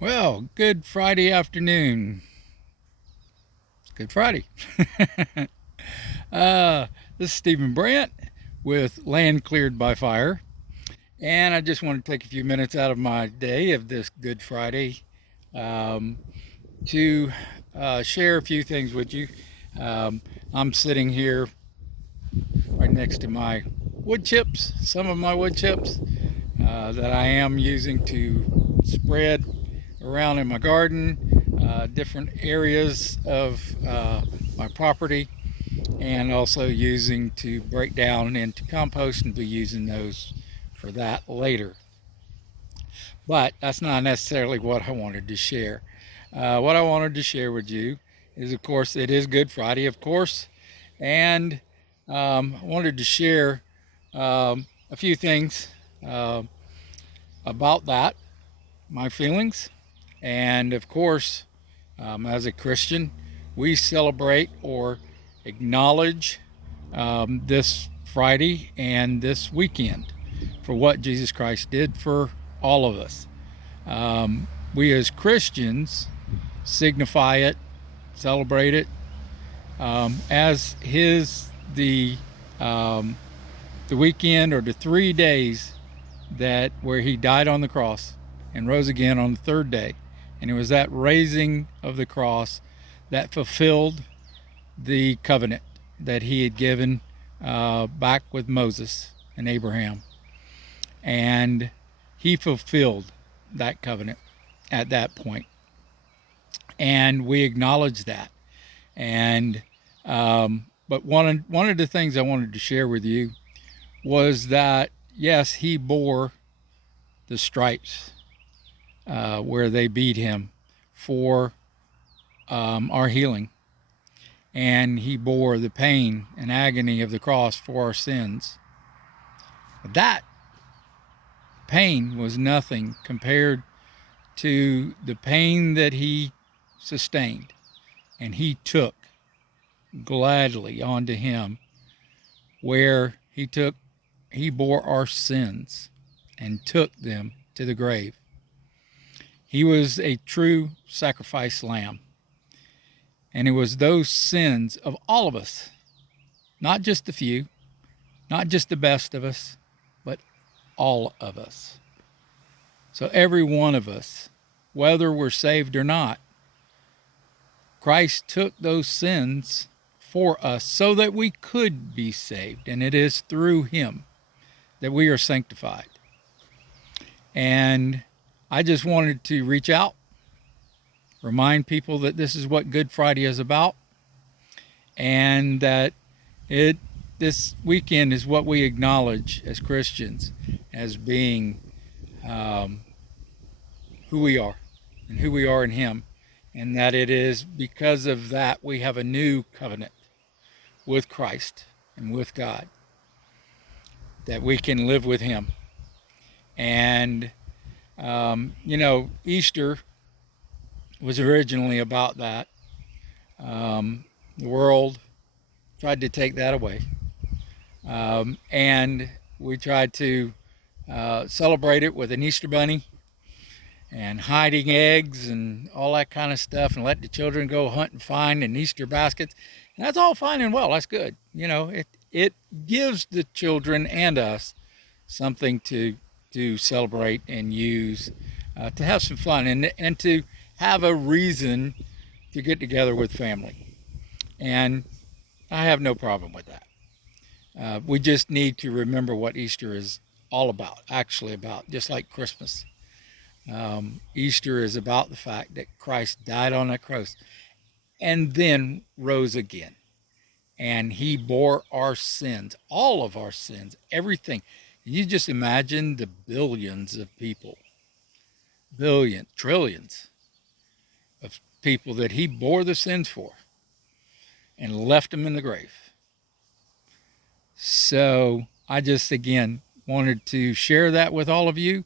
Well, good Friday afternoon. It's Good Friday. uh, this is Stephen Brandt with Land Cleared by Fire. And I just want to take a few minutes out of my day of this Good Friday um, to share a few things with you. Um, I'm sitting here right next to my wood chips, some of my wood chips that I am using to spread around in my garden, different areas of my property, and also using to break down into compost and be using those for that later. But that's not necessarily what I wanted to share. What I wanted to share with you is, of course, it is Good Friday, of course, and I wanted to share a few things uh, about that, my feelings, and of course, as a Christian, we celebrate or acknowledge this Friday and this weekend for what Jesus Christ did for all of us. We as Christians signify it, celebrate it as um, the weekend or the 3 days that where he died on the cross and rose again on the third day. And it was that raising of the cross that fulfilled the covenant that he had given back with Moses and Abraham. And he fulfilled that covenant at that point. And we acknowledge that. And but one of the things I wanted to share with you was that yes, he bore the stripes where they beat him for our healing. And he bore the pain and agony of the cross for our sins. That pain was nothing compared to the pain that he sustained and he took gladly onto him, where he bore our sins and took them to the grave. He was a true sacrifice lamb. And it was those sins of all of us, not just the few, not just the best of us, but all of us. So every one of us, whether we're saved or not, Christ took those sins for us so that we could be saved. And it is through him that we are sanctified. And I just wanted to reach out, remind people that this is what Good Friday is about, and that it this weekend is what we acknowledge as Christians as being um, who we are and who we are in Him, and that it is because of that we have a new covenant with Christ and with God, that we can live with Him. And Easter was originally about that. The world tried to take that away, and we tried to celebrate it with an Easter bunny and hiding eggs and all that kind of stuff, and let the children go hunt and find in Easter baskets. And that's all fine and well. That's good. It gives the children and us something to celebrate and use, to have some fun, and to have a reason to get together with family. And I have no problem with that. We just need to remember what Easter is all about, actually about, just like Christmas. Easter is about the fact that Christ died on that cross and then rose again. And he bore our sins, all of our sins, everything. You just imagine the billions of people, billion, trillions of people that he bore the sins for and left them in the grave. So I just, again, wanted to share that with all of you.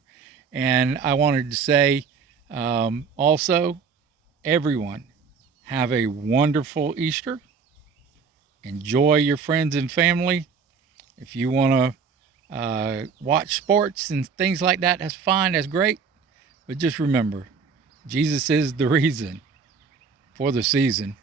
And I wanted to say also, everyone, have a wonderful Easter. Enjoy your friends and family. If you want to watch sports and things like that, that's fine, that's great. But just remember Jesus is the reason for the season.